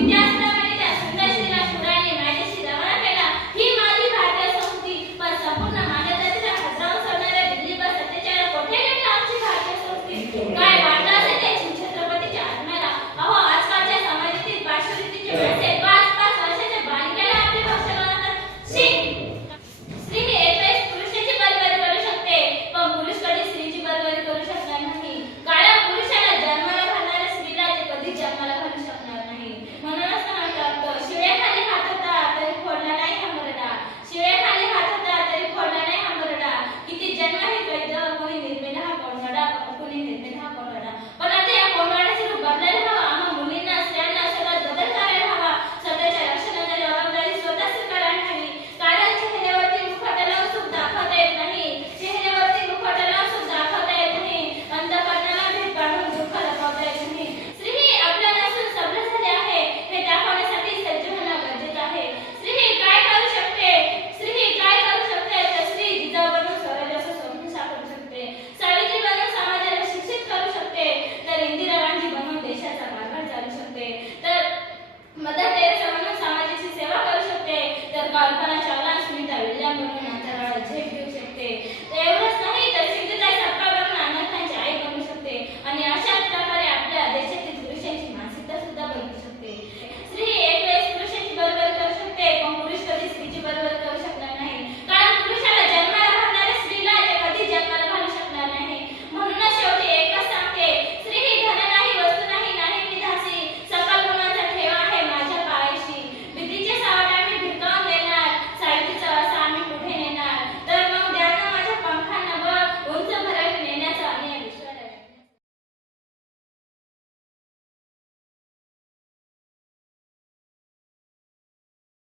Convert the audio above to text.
Yes. con el menaco, con el menaco, con con con